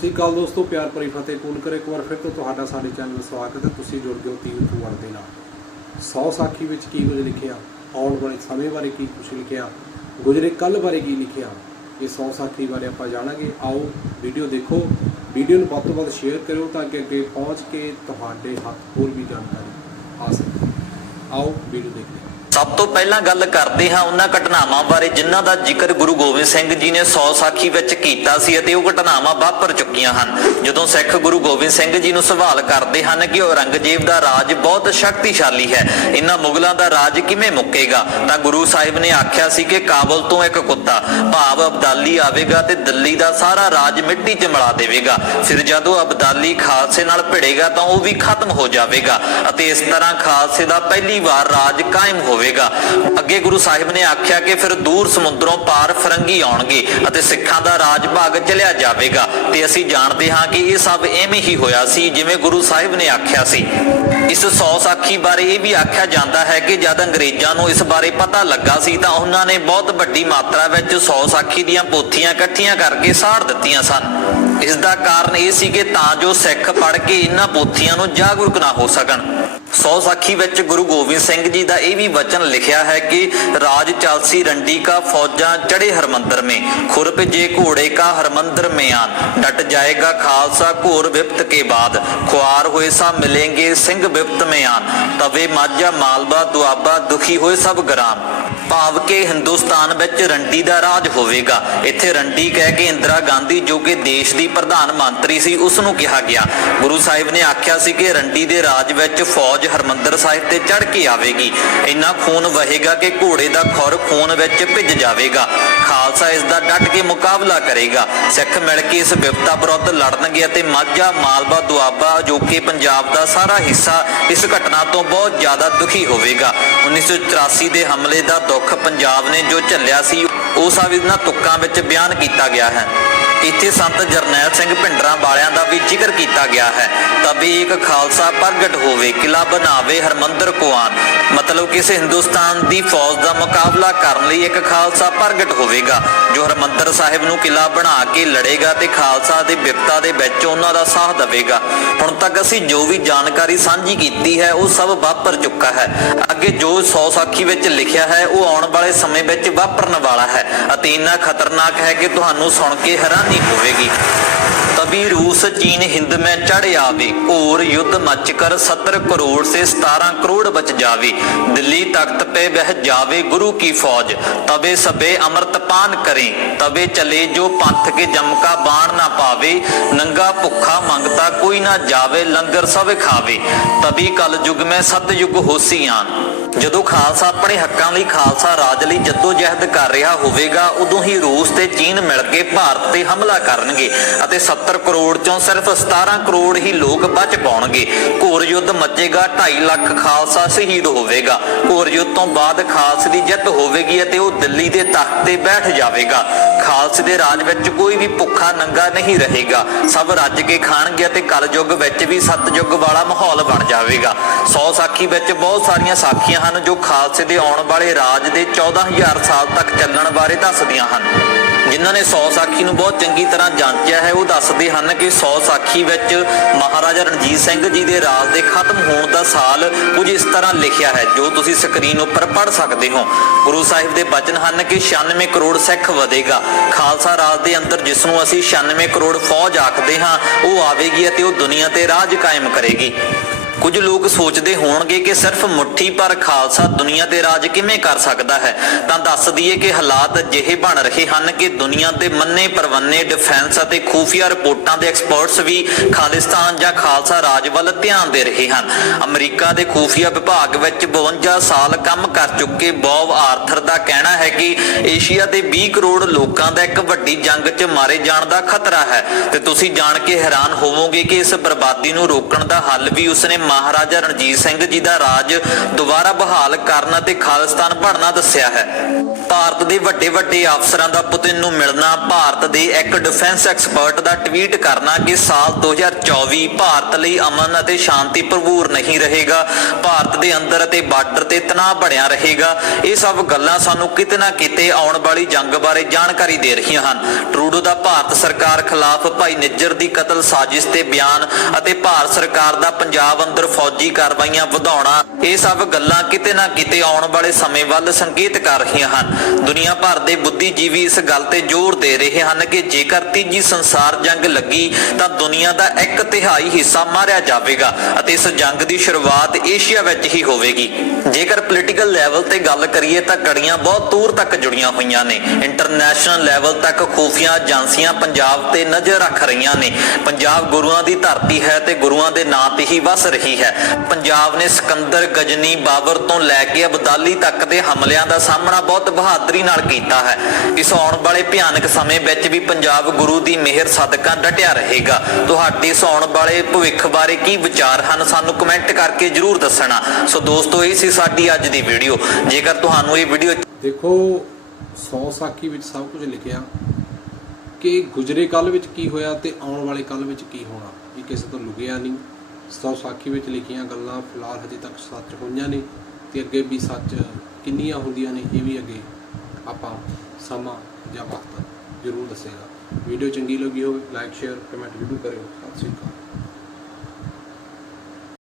ਸਤਿ ਸ਼੍ਰੀ ਅਕਾਲ ਦੋਸਤੋ, ਪਿਆਰ ਭਰੀ ਫਤਿਹ ਕੂਲ ਕਰ ਇੱਕ ਵਾਰ ਫਿਰ ਤੋਂ ਤੁਹਾਡਾ ਸਾਡੇ ਚੈਨਲ ਸਵਾਗਤ ਹੈ। ਤੁਸੀਂ ਜੁੜ ਗਏ ਹੋ ਤੀਰਥ ਵਰ ਦੇ ਨਾਲ। ਸੌ ਸਾਖੀ ਵਿੱਚ ਕੀ ਕੁਝ ਲਿਖਿਆ? ਆਉਣ ਵਾਲੇ ਸਮੇਂ ਬਾਰੇ ਕੀ ਕੁਝ ਲਿਖਿਆ? ਗੁਜ਼ਰੇ ਕੱਲ ਬਾਰੇ ਕੀ ਲਿਖਿਆ? ਇਹ ਸੌ ਸਾਖੀ ਬਾਰੇ ਆਪਾਂ ਜਾਣਾਂਗੇ। ਆਓ ਵੀਡੀਓ ਦੇਖੋ। ਵੀਡੀਓ ਨੂੰ ਵੱਧ ਤੋਂ ਵੱਧ ਸ਼ੇਅਰ ਕਰਿਓ ਤਾਂ ਕਿ ਅੱਗੇ ਪਹੁੰਚ ਕੇ ਤੁਹਾਡੇ ਹੱਥ ਹੋਰ ਵੀ ਜਾਣਕਾਰੀ ਆ ਸਕੇ। ਆਓ ਵੀਡੀਓ ਦੇਖਦੇ ਸਭ ਤੋਂ ਪਹਿਲਾਂ ਗੱਲ ਕਰਦੇ ਹਾਂ ਉਹਨਾਂ ਘਟਨਾਵਾਂ ਬਾਰੇ ਜਿਨ੍ਹਾਂ ਦਾ ਜ਼ਿਕਰ ਗੁਰੂ ਗੋਬਿੰਦ ਸਿੰਘ ਜੀ ਨੇ 100 ਸਾਖੀ ਵਿੱਚ ਕੀਤਾ ਸੀ ਅਤੇ ਉਹ ਘਟਨਾਵਾਂ ਵਾਪਰ ਚੁੱਕੀਆਂ ਹਨ। ਜਦੋਂ ਸਿੱਖ ਗੁਰੂ ਗੋਬਿੰਦ ਸਿੰਘ ਜੀ ਨੂੰ ਸਵਾਲ ਕਰਦੇ ਹਨ ਕਿ ਔਰੰਗਜ਼ੇਬ ਦਾ ਰਾਜ ਬਹੁਤ ਸ਼ਕਤੀਸ਼ਾਲੀ ਹੈ, ਇਹਨਾਂ ਮੁਗਲਾਂ ਦਾ ਰਾਜ ਕਿਵੇਂ ਮੁੱਕੇਗਾ, ਤਾਂ ਗੁਰੂ ਸਾਹਿਬ ਨੇ ਆਖਿਆ ਸੀ ਕਿ ਕਾਬਲ ਤੋਂ ਇੱਕ ਕੁੱਤਾ, ਭਾਵ ਅਬਦਾਲੀ ਆਵੇਗਾ ਤੇ ਦਿੱਲੀ ਦਾ ਸਾਰਾ ਰਾਜ ਮਿੱਟੀ 'ਚ ਮਿਲਾ ਦੇਵੇਗਾ। ਫਿਰ ਜਦੋਂ ਅਬਦਾਲੀ ਖਾਲਸੇ ਨਾਲ ਭਿੜੇਗਾ ਤਾਂ ਉਹ ਵੀ ਖਤਮ ਹੋ ਜਾਵੇਗਾ ਅਤੇ ਇਸ ਤਰ੍ਹਾਂ ਖਾਲਸੇ ਦਾ ਪਹਿਲੀ ਵਾਰ ਰਾਜ ਕਾਇਮ ਹੋਵੇਗਾ। ਅੱਗੇ ਗੁਰੂ ਸਾਹਿਬ ਨੇ ਆਖਿਆ ਕਿ ਫਿਰ ਦੂਰ ਸਮੁੰਦਰੋਂ ਪਾਰ ਫਰੰਗੀ ਆਉਣਗੇ ਅਤੇ ਸਿੱਖਾਂ ਦਾ ਰਾਜ ਭਾਗ ਚਲਿਆ ਜਾਵੇਗਾ। ਤੇ ਅਸੀਂ ਜਾਣਦੇ ਹਾਂ ਕਿ ਇਹ ਸਭ ਐਵੇਂ ਹੀ ਹੋਇਆ ਸੀ ਜਿਵੇਂ ਗੁਰੂ ਸਾਹਿਬ ਨੇ ਆਖਿਆ ਸੀ। ਇਸ 100 ਸਾਖੀ ਬਾਰੇ ਇਹ ਵੀ ਆਖਿਆ ਜਾਂਦਾ ਹੈ ਕਿ ਜਦ ਅੰਗਰੇਜ਼ਾਂ ਨੂੰ ਇਸ ਬਾਰੇ ਪਤਾ ਲੱਗਾ ਸੀ ਤਾਂ ਉਹਨਾਂ ਨੇ ਬਹੁਤ ਵੱਡੀ ਮਾਤਰਾ ਵਿੱਚ ਸੌ ਸਾਖੀ ਦੀਆਂ ਪੋਥੀਆਂ ਇਕੱਠੀਆਂ ਕਰਕੇ ਸਾੜ ਦਿੱਤੀਆਂ ਸਨ। ਇਸ ਦਾ ਕਾਰਨ ਇਹ ਸੀ ਕਿ ਤਾਂ ਜੋ ਸਿੱਖ ਪੜ੍ਹ ਕੇ ਇਹਨਾਂ ਪੋਥੀਆਂ ਨੂੰ ਜਾਗਰੂਕ ਨਾ ਹੋ ਸਕਣ। 100 ਸਾਖੀ ਵਿੱਚ ਗੁਰੂ ਗੋਬਿੰਦ ਸਿੰਘ ਜੀ ਦਾ ਇਹ ਵੀ ਵਚਨ ਲਿਖਿਆ ਹੈ ਕਿ ਰਾਜ ਚਾਲਸੀ ਰੰਡੀ ਕਾ ਫੌਜਾਂ ਚੜੇ ਹਰਮੰਦਰ ਮੇ ਖੁਰਪ ਜੇ ਘੋੜੇ ਕਾ ਹਰਮੰਦਰ ਮੇ ਆਨ ਡਟ ਜਾਏਗਾ ਖਾਲਸਾ ਘੋਰ ਵਿਪਤ ਕੇ ਬਾਦ, ਖੁਆਰ ਹੋਏ ਸਾ ਮਿਲेंगे ਸਿੰਘ ਵਿਪਤ ਮੇ ਆਨ ਤਵੇ ਮਾਝਾ ਮਾਲਵਾ ਦੁਆਬਾ ਦੁਖੀ ਹੋਏ ਸਭ ਗ੍ਰਾਮ। ਭਾਵ ਕਿ ਹਿੰਦੁਸਤਾਨ ਵਿੱਚ ਰੰਡੀ ਦਾ ਰਾਜ ਹੋਵੇਗਾ। ਇੱਥੇ ਰੰਡੀ ਕਹਿ ਕੇ ਇੰਦਰਾ ਗਾਂਧੀ ਜੋ ਕਿ ਦੇਸ਼ ਦੀ ਪ੍ਰਧਾਨ ਮੰਤਰੀ ਸੀ, ਉਸ ਨੂੰ ਕਿਹਾ ਗਿਆ। ਗੁਰੂ ਸਾਹਿਬ ਨੇ ਆਖਿਆ ਸੀ ਕਿ ਰੰਡੀ ਦੇ ਰਾਜ ਵਿੱਚ ਫੌਜ ਹਰਮੰਦਰ ਸਾਹਿਬ ਤੇ ਚੜ ਕੇ ਆਵੇਗੀ। ਇੰਨਾ ਖੂਨ ਵਹੇਗਾ ਕਿ ਘੋੜੇ ਦਾ ਖੁਰ ਖੂਨ ਵਿੱਚ ਭਿੱਜ ਜਾਵੇਗਾ। ਖਾਲਸਾ ਇਸ ਦਾ ਡਟ ਕੇ ਮੁਕਾਬਲਾ ਕਰੇਗਾ। ਸਿੱਖ ਮਿਲ ਕੇ ਇਸ ਵਿਪਤਾ ਵਿਰੁੱਧ ਲੜਨਗੇ ਅਤੇ ਮਾਝਾ, ਮਾਲਵਾ, ਦੁਆਬਾ ਜੋ ਕਿ ਪੰਜਾਬ ਦਾ ਸਾਰਾ ਹਿੱਸਾ ਇਸ ਘਟਨਾ ਤੋਂ ਬਹੁਤ ਜ਼ਿਆਦਾ ਦੁਖੀ ਹੋਵੇਗਾ। 1984 ਦੇ ਹਮਲੇ ਦਾ ਦੁੱਖ ਪੰਜਾਬ ਨੇ ਜੋ ਝੱਲਿਆ ਸੀ, ਉਹ ਸਭ ਇਹਨਾਂ ਤੁਕਾਂ ਵਿੱਚ ਬਿਆਨ ਕੀਤਾ ਗਿਆ ਹੈ। ਇੱਥੇ ਸੰਤ ਜਰਨੈਲ ਸਿੰਘ ਭਿੰਡਰਾਂ ਵਾਲਿਆਂ ਦਾ ਵੀ ਜ਼ਿਕਰ ਕੀਤਾ ਗਿਆ ਹੈ। ਤਬੀ ਇੱਕ ਖਾਲਸਾ ਪ੍ਰਗਟ ਹੋਵੇ ਕਿਲਾ ਬਣਾਵੇ ਹਰਮੰਦਰ ਕੁਆਨ। ਮਤਲਬ ਕਿਸੇ ਹਿੰਦੁਸਤਾਨ ਦੀ ਫੌਜ ਦਾ ਮੁਕਾਬਲਾ ਕਰਨ ਲਈ ਇੱਕ ਖਾਲਸਾ ਪ੍ਰਗਟ ਹੋਵੇਗਾ, ਜੋ ਹਰਮੰਦਰ ਸਾਹਿਬ ਨੂੰ ਕਿਲਾ ਬਣਾ ਕੇ ਲੜੇਗਾ ਤੇ ਖਾਲਸਾ ਦੇ ਵਿਪਤਾ ਦੇ ਵਿੱਚ ਉਹਨਾਂ ਦਾ ਸਾਥ ਦੇਵੇਗਾ। ਹੁਣ ਤੱਕ ਅਸੀਂ ਜੋ ਵੀ ਜਾਣਕਾਰੀ ਸਾਂਝੀ ਕੀਤੀ ਹੈ, ਉਹ ਸਭ ਵਾਪਰ ਚੁੱਕਾ ਹੈ। ਅੱਗੇ ਜੋ 100 ਸਾਖੀ ਵਿੱਚ ਲਿਖਿਆ ਹੈ, ਉਹ ਆਉਣ ਵਾਲੇ ਸਮੇਂ ਵਿੱਚ ਵਾਪਰਨ ਵਾਲਾ ਹੈ। ਅਤੇ ਇੰਨਾ ਖਤਰਨਾਕ ਹੈ ਕਿ ਤੁਹਾਨੂੰ ਸੁਣ ਕੇ ਹੈਰਾਨੀ ਹੋਵੇਗੀ। तभी रूस चीन हिंद में चढ़ आवे और युद्ध मच कर सत्तर करोड़ से सतारह करोड़ बच जावे दिल्ली तख्त पे बह जावे गुरु की फौज तबे सबे अमृत पान करें तबे चले जो पंथ के जम का बाण ना पावे नंगा भुखा मंगता कोई ना जावे लंगर सब खावे तभी कल युग में सतयुग होसी आन ਜਦੋਂ ਖਾਲਸਾ ਆਪਣੇ ਹੱਕਾਂ ਲਈ ਖਾਲਸਾ ਰਾਜ ਲਈ ਜਦੋਜਹਿਦ ਕਰ ਰਿਹਾ ਹੋਵੇਗਾ, ਉਦੋਂ ਹੀ ਰੂਸ ਤੇ ਚੀਨ ਮਿਲ ਕੇ ਭਾਰਤ ਤੇ ਹਮਲਾ ਕਰਨਗੇ ਅਤੇ 70 ਕਰੋੜ ਚੋਂ ਸਿਰਫ 17 ਕਰੋੜ ਹੀ ਲੋਕ ਬਚ ਪਾਉਣਗੇ। ਘੋਰ ਯੁੱਧ ਮੱਚੇਗਾ 2.5 ਲੱਖ ਖਾਲਸਾ ਸ਼ਹੀਦ ਹੋਵੇਗਾ। ਘੋਰ ਯੁੱਧ ਤੋਂ ਬਾਅਦ ਖਾਲਸੇ ਦੀ ਜਿੱਤ ਹੋਵੇਗੀ ਅਤੇ ਉਹ ਦਿੱਲੀ ਦੇ ਤਖਤ ਤੇ ਬੈਠ ਜਾਵੇਗਾ। ਖਾਲਸੇ ਦੇ ਰਾਜ ਵਿੱਚ ਕੋਈ ਵੀ ਭੁੱਖਾ ਨੰਗਾ ਨਹੀਂ ਰਹੇਗਾ। ਸਭ ਰੱਜ ਕੇ ਖਾਣਗੇ ਅਤੇ ਕਲਯੁੱਗ ਵਿੱਚ ਵੀ ਸਤਯੁੱਗ ਵਾਲਾ ਮਾਹੌਲ ਬਣ ਜਾਵੇਗਾ। 100 ਸਾਖੀ ਵਿੱਚ ਬਹੁਤ ਸਾਰੀਆਂ ਸਾਖੀਆਂ ਹਨ ਜੋ ਖਾਲਸੇ ਦੇ ਆਉਣ ਵਾਲੇ ਰਾਜ ਦੇ 14000 ਸਾਲ ਤੱਕ ਚੱਲਣ ਬਾਰੇ ਦੱਸਦੀਆਂ ਹਨ। ਜਿਨ੍ਹਾਂ ਨੇ 100 ਸਾਖੀ ਨੂੰ ਬਹੁਤ ਚੰਗੀ ਤਰ੍ਹਾਂ ਜਾਂਚਿਆ ਹੈ, ਉਹ ਦੱਸਦੇ ਹਨ ਕਿ 100 ਸਾਖੀ ਵਿੱਚ ਮਹਾਰਾਜਾ ਰਣਜੀਤ ਸਿੰਘ ਜੀ ਦੇ ਰਾਜ ਦੇ ਖਤਮ ਹੋਣ ਦਾ ਸਾਲ ਕੁਝ ਇਸ ਤਰ੍ਹਾਂ ਲਿਖਿਆ ਹੈ, ਜੋ ਤੁਸੀਂ ਸਕਰੀਨ ਉੱਪਰ ਪੜ੍ਹ ਸਕਦੇ ਹੋ। ਗੁਰੂ ਸਾਹਿਬ ਦੇ ਬਚਨ ਹਨ ਕਿ 96 ਕਰੋੜ ਸਿੱਖ ਵਧੇਗਾ। ਖਾਲਸਾ ਰਾਜ ਦੇ ਅੰਦਰ ਜਿਸ ਨੂੰ ਅਸੀਂ 96 ਕਰੋੜ ਫੌਜ ਆਖਦੇ ਹਾਂ, ਉਹ ਆਵੇਗੀ ਅਤੇ ਉਹ ਦੁਨੀਆ ਤੇ ਰਾਜ ਕਾਇਮ ਕਰੇਗੀ। ਕੁਝ ਲੋਕ ਸੋਚਦੇ ਹੋਣਗੇ ਕਿ ਸਿਰਫ ਮੁੱਠੀ ਪਰ ਖਾਲਸਾ ਦੁਨੀਆ ਤੇ ਰਾਜ ਕਿਵੇਂ ਕਰ ਸਕਦਾ ਹੈ? ਤਾਂ ਦੱਸ ਦਈਏ ਕਿ ਹਾਲਾਤ ਅਜਿਹੇ ਬਣ ਰਹੇ ਹਨ ਕਿ ਦੁਨੀਆ ਦੇ ਮੰਨੇ ਪਰਵੰਨੇ ਡਿਫੈਂਸ ਅਤੇ ਖੂਫੀਆ ਰਿਪੋਰਟਾਂ ਦੇ ਐਕਸਪਰਟਸ ਵੀ ਖਾਲਿਸਤਾਨ ਜਾਂ ਖਾਲਸਾ ਰਾਜ ਵੱਲ ਧਿਆਨ ਦੇ ਰਹੇ ਹਨ। ਅਮਰੀਕਾ ਦੇ ਖੂਫੀਆ ਵਿਭਾਗ ਵਿੱਚ 52 ਸਾਲ ਕੰਮ ਕਰ ਚੁੱਕੇ ਬੌਬ ਆਰਥਰ ਦਾ ਕਹਿਣਾ ਹੈ ਕਿ ਏਸ਼ੀਆ ਦੇ 20 ਕਰੋੜ ਲੋਕਾਂ ਦਾ ਇੱਕ ਵੱਡੀ ਜੰਗ 'ਚ ਮਾਰੇ ਜਾਣ ਦਾ ਖਤਰਾ ਹੈ। ਤੇ ਤੁਸੀਂ ਜਾਣ ਕੇ ਹੈਰਾਨ ਹੋਵੋਗੇ ਕਿ ਇਸ ਬਰਬਾਦੀ ਨੂੰ ਰੋਕਣ ਦਾ ਹੱਲ ਵੀ ਉਸਨੇ ਮਹਾਰਾਜਾ ਰਣਜੀਤ ਸਿੰਘ ਜੀ ਦਾ ਰਾਜ ਦੁਬਾਰਾ ਬਹਾਲ ਕਰਨ ਅਤੇ ਖਾਲਿਸਤਾਨ ਬਣਨਾ ਦੱਸਿਆ ਹੈ। ਭਾਰਤ ਦੇ ਵੱਡੇ ਵੱਡੇ ਅਫਸਰਾਂ ਦਾ ਪੁਤਿਨ ਨੂੰ ਮਿਲਣਾ, ਭਾਰਤ ਦੇ ਇੱਕ ਡਿਫੈਂਸ ਐਕਸਪਰਟ ਦਾ ਟਵੀਟ ਕਰਨਾ ਕਿ ਸਾਲ 2024 ਭਾਰਤ ਲਈ ਅਮਨ ਅਤੇ ਸ਼ਾਂਤੀ ਭਰਪੂਰ ਨਹੀਂ ਰਹੇਗਾ, ਭਾਰਤ ਦੇ ਅੰਦਰ ਅਤੇ ਬਾਰਡਰ ਤੇ ਤਣਾਅ ਬਣਿਆ ਰਹੇਗਾ। ਇਹ ਸਭ ਗੱਲਾਂ ਸਾਨੂੰ ਕਿਤੇ ਨਾ ਕਿਤੇ ਆਉਣ ਵਾਲੀ ਜੰਗ ਬਾਰੇ ਜਾਣਕਾਰੀ ਦੇ ਰਹੀਆਂ ਹਨ। ਟਰੂਡੋ ਦਾ ਭਾਰਤ ਸਰਕਾਰ ਖਿਲਾਫ ਭਾਈ ਨਿੱਜਰ ਦੀ ਕਤਲ ਸਾਜ਼ਿਸ਼ ਤੇ ਬਿਆਨ ਅਤੇ ਭਾਰਤ ਸਰਕਾਰ ਦਾ ਪੰਜਾਬ ਅੰਦਰ ਫੌਜੀ ਕਾਰਵਾਈਆਂ ਵਧਾਉਣਾ, ਇਹ ਸਭ ਗੱਲਾਂ ਕਿਤੇ ਨਾ ਕਿਤੇ ਆਉਣ ਵਾਲੇ ਸਮੇਂ ਵੱਲ ਸੰਕੇਤ ਕਰ ਰਹੀਆਂ ਹਨ। ਦੁਨੀਆ ਭਰ ਦੇ ਬੁੱਧੀਜੀਵੀ ਇਸ ਗੱਲ ਤੇ ਜ਼ੋਰ ਦੇ ਰਹੇ ਹਨ ਕਿ ਜੇਕਰ ਤੀਜੀ ਸੰਸਾਰ ਜੰਗ ਲੱਗੀ ਤਾਂ ਦੁਨੀਆ ਦਾ ਇੱਕ ਤਿਹਾਈ ਹਿੱਸਾ ਮਾਰਿਆ ਜਾਵੇਗਾ ਅਤੇ ਇਸ ਜੰਗ ਦੀ ਸ਼ੁਰੂਆਤ ਏਸ਼ੀਆ ਵਿੱਚ ਹੀ ਹੋਵੇਗੀ। ਜੇਕਰ ਪੋਲੀਟੀਕਲ ਲੈਵਲ ਤੇ ਗੱਲ ਕਰੀਏ ਤਾਂ ਕੜੀਆਂ ਬਹੁਤ ਦੂਰ ਤੱਕ ਜੁੜੀਆਂ ਹੋਈਆਂ ਨੇ। ਇੰਟਰਨੈਸ਼ਨਲ ਲੈਵਲ ਤੱਕ ਖੂਫੀਆ ਏਜੰਸੀਆਂ ਪੰਜਾਬ ਤੇ ਨਜ਼ਰ ਰੱਖ ਰਹੀਆਂ ਨੇ। ਪੰਜਾਬ ਗੁਰੂਆਂ ਦੀ ਧਰਤੀ ਹੈ ਤੇ ਗੁਰੂਆਂ ਦੇ ਨਾਂ ਤੇ ਹੀ ਵਸ ਰਹੀ ਹੈ। ਪੰਜਾਬ ਨੇ ਸਿਕੰਦਰ ਗਜਨੀ ਬਾਬਰ ਤੋਂ ਲੈ ਕੇ ਅਬਦਾਲੀ ਤੱਕ ਦੇ ਹਮਲਿਆਂ ਦਾ ਸਾਹਮਣਾ ਬਹੁਤ ਬਹਾਦਰੀ ਨਾਲ ਕੀਤਾ ਹੈ। ਇਸ ਆਉਣ ਵਾਲੇ ਭਿਆਨਕ ਸਮੇਂ ਵਿੱਚ ਵੀ ਪੰਜਾਬ ਗੁਰੂ ਦੀ ਮਿਹਰ ਸਦਕਾ ਡਟਿਆ ਰਹੇਗਾ। ਤੁਹਾਡੇ ਇਸ ਆਉਣ ਵਾਲੇ ਭਵਿੱਖ ਬਾਰੇ ਕੀ ਵਿਚਾਰ ਹਨ, ਸਾਨੂੰ ਕਮੈਂਟ ਕਰਕੇ ਜਰੂਰ ਦੱਸਣਾ। ਸੋ ਦੋਸਤੋ, ਇਹ ਸੀ ਸਾਡੀ ਅੱਜ ਦੀ ਵੀਡੀਓ। ਜੇਕਰ ਤੁਹਾਨੂੰ ਇਹ ਵੀਡੀਓ ਦੇਖੋ 100 ਸਾਖੀ ਵਿੱਚ ਸਭ ਕੁਝ ਲਿਖਿਆ। ਕਿ ਗੁਜਰੇ ਕੱਲ ਵਿੱਚ ਕੀ ਹੋਇਆ ਤੇ ਆਉਣ ਵਾਲੇ ਕੱਲ ਵਿੱਚ ਕੀ ਹੋਣਾ, ਇਹ ਕਿਸੇ ਤੋਂ ਲੁਕਿਆ ਨਹੀਂ। 100 ਸਾਖੀ ਵਿੱਚ ਲਿਖੀਆਂ ਗੱਲਾਂ ਫਿਲਹਾਲ ਹਜੇ ਤੱਕ ਸੱਚ ਹੋਈਆਂ ਨੇ ਤੇ ਅੱਗੇ ਵੀ ਸੱਚ ਕਿੰਨੀਆਂ ਹੁੰਦੀਆਂ ਨੇ ਇਹ ਵੀ ਅੱਗੇ ਆਪਾਂ ਸਮਾਂ ਜਾਂ ਵਕਤ ਜ਼ਰੂਰ ਦੱਸੇਗਾ। ਵੀਡੀਓ ਚੰਗੀ ਲੱਗੀ ਹੋਵੇ ਲਾਈਕ ਸ਼ੇਅਰ ਕਮੈਂਟ ਜ਼ਰੂਰ ਕਰਿਓ। ਸਤਿ ਸ਼੍ਰੀ ਅਕਾਲ।